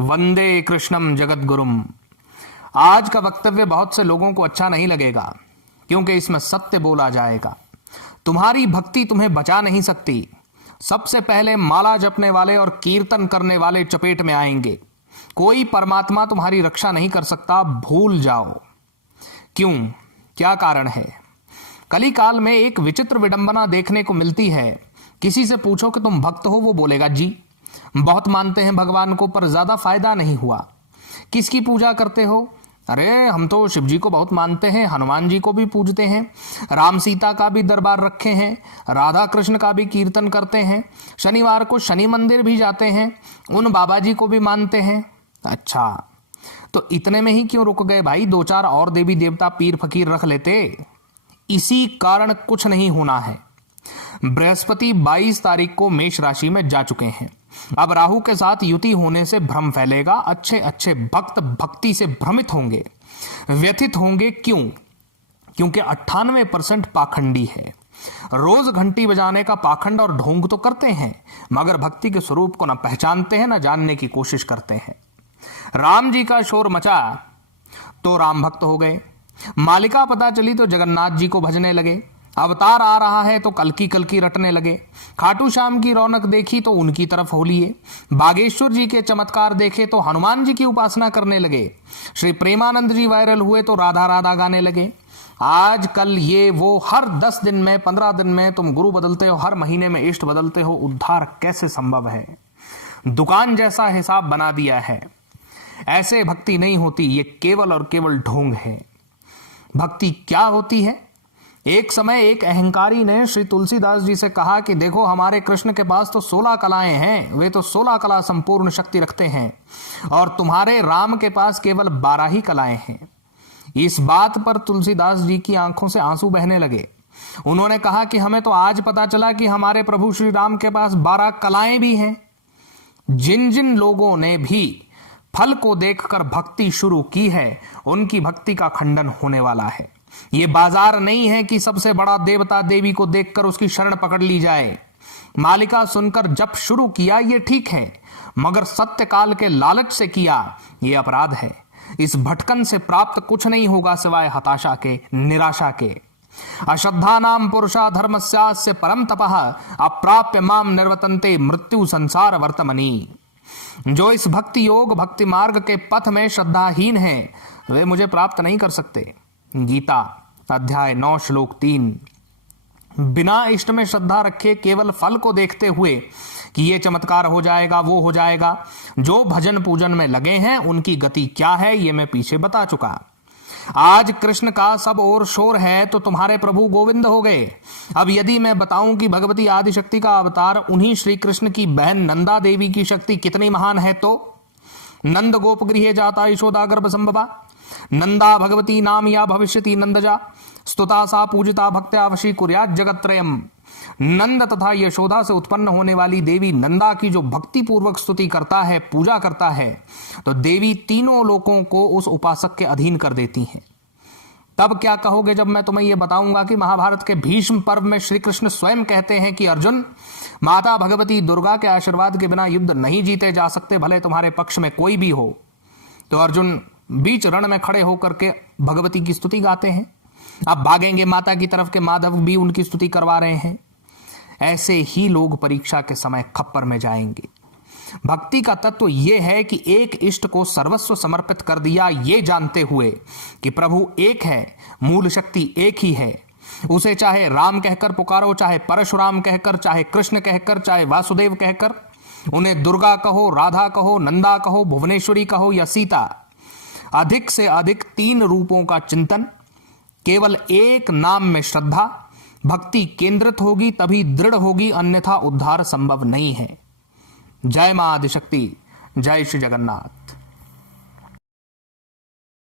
वंदे कृष्णम जगद्गुरुम। आज का वक्तव्य बहुत से लोगों को अच्छा नहीं लगेगा क्योंकि इसमें सत्य बोला जाएगा। तुम्हारी भक्ति तुम्हें बचा नहीं सकती। सबसे पहले माला जपने वाले और कीर्तन करने वाले चपेट में आएंगे। कोई परमात्मा तुम्हारी रक्षा नहीं कर सकता, भूल जाओ। क्यों? क्या कारण है? कली काल में एक विचित्र विडंबना देखने को मिलती है। किसी से पूछो कि तुम भक्त हो, वो बोलेगा जी। बहुत मानते हैं भगवान को, पर ज्यादा फायदा नहीं हुआ। किसकी पूजा करते हो? अरे हम तो शिव जी को बहुत मानते हैं, हनुमान जी को भी पूजते हैं, राम सीता का भी दरबार रखे हैं, राधा कृष्ण का भी कीर्तन करते हैं, शनिवार को शनि मंदिर भी जाते हैं, उन बाबा जी को भी मानते हैं। अच्छा, तो इतने में ही क्यों रुक गए भाई? दो चार और देवी देवता पीर फकीर रख लेते। इसी कारण कुछ नहीं होना है। बृहस्पति 22 तारीख को मेष राशि में जा चुके हैं। अब राहु के साथ युति होने से भ्रम फैलेगा। अच्छे अच्छे भक्त भक्ति से भ्रमित होंगे, व्यथित होंगे। क्यों? क्योंकि 98% पाखंडी है। रोज घंटी बजाने का पाखंड और ढोंग तो करते हैं, मगर भक्ति के स्वरूप को न पहचानते हैं, न जानने की कोशिश करते हैं। राम जी का शोर मचा तो राम भक्त हो गए। मालिका पता चली तो जगन्नाथ जी को भजने लगे। अवतार आ रहा है तो कल्की रटने लगे। खाटू श्याम की रौनक देखी तो उनकी तरफ हो लिए। बागेश्वर जी के चमत्कार देखे तो हनुमान जी की उपासना करने लगे। श्री प्रेमानंद जी वायरल हुए तो राधा राधा गाने लगे। आज कल ये वो, हर 10 दिन में 15 दिन में तुम गुरु बदलते हो, हर महीने में इष्ट बदलते हो। उद्धार कैसे संभव है? दुकान जैसा हिसाब बना दिया है। ऐसे भक्ति नहीं होती, ये केवल और केवल ढोंग है। भक्ति क्या होती है? एक समय एक अहंकारी ने श्री तुलसीदास जी से कहा कि देखो, हमारे कृष्ण के पास तो 16 कलाएं हैं, वे तो 16 कला संपूर्ण शक्ति रखते हैं, और तुम्हारे राम के पास केवल 12 ही कलाएं हैं। इस बात पर तुलसीदास जी की आंखों से आंसू बहने लगे। उन्होंने कहा कि हमें तो आज पता चला कि हमारे प्रभु श्री राम के पास 12 कलाएं भी हैं। जिन जिन लोगों ने भी फल को देखकर भक्ति शुरू की है, उनकी भक्ति का खंडन होने वाला है। ये बाजार नहीं है कि सबसे बड़ा देवता देवी को देखकर उसकी शरण पकड़ ली जाए। मालिका सुनकर जब शुरू किया ये ठीक है, मगर सत्य काल के लालच से किया ये अपराध है। इस भटकन से प्राप्त कुछ नहीं होगा सिवाय हताशा के, निराशा के। अश्रद्धा नाम पुरुषा धर्मस्यास्य परम तपः अप्राप्य माम निर्वतन्ते मृत्यु संसार वर्तमनि। जो इस भक्ति योग भक्ति मार्ग के पथ में श्रद्धाहीन है, वे मुझे प्राप्त नहीं कर सकते। गीता अध्याय 9 श्लोक 3। बिना इष्ट में श्रद्धा रखे, केवल फल को देखते हुए कि ये चमत्कार हो जाएगा, वो हो जाएगा, जो भजन पूजन में लगे हैं उनकी गति क्या है ये मैं पीछे बता चुका। आज कृष्ण का सब और शोर है तो तुम्हारे प्रभु गोविंद हो गए। अब यदि मैं बताऊं कि भगवती आदिशक्ति का अवतार उन्हीं श्री कृष्ण की बहन नंदा देवी की शक्ति कितनी महान है, तो नंद गोप गृहे जाता यशोदा गर्भ संभवा, नंदा भगवती नाम या भविष्यति नंदजा, स्तुता सा पूजिता भक्त्या वशी कुर्यात जगत्त्रयम्। नंद तथा यशोदा से उत्पन्न होने वाली देवी नंदा की जो भक्ति पूर्वक स्तुति करता है, पूजा करता है, तो देवी तीनों लोकों को उस उपासक के अधीन कर देती हैं। तब क्या कहोगे जब मैं तुम्हें यह बताऊंगा कि महाभारत के भीष्म पर्व में श्री कृष्ण स्वयं कहते हैं कि अर्जुन, माता भगवती दुर्गा के आशीर्वाद के बिना युद्ध नहीं जीते जा सकते, भले तुम्हारे पक्ष में कोई भी हो। तो अर्जुन बीच रण में खड़े होकर के भगवती की स्तुति गाते हैं। अब भागेंगे माता की तरफ के माधव भी उनकी स्तुति करवा रहे हैं। ऐसे ही लोग परीक्षा के समय खप्पर में जाएंगे। भक्ति का तत्व यह है कि एक इष्ट को सर्वस्व समर्पित कर दिया, ये जानते हुए कि प्रभु एक है, मूल शक्ति एक ही है। उसे चाहे राम कहकर पुकारो, चाहे परशुराम कहकर, चाहे कृष्ण कहकर, चाहे वासुदेव कहकर, उन्हें दुर्गा कहो, राधा कहो, नंदा कहो, भुवनेश्वरी कहो या सीता। अधिक से अधिक 3 रूपों का चिंतन, केवल एक नाम में श्रद्धा, भक्ति केंद्रित होगी तभी दृढ़ होगी, अन्यथा उद्धार संभव नहीं है। जय मां आदिशक्ति, जय श्री जगन्नाथ।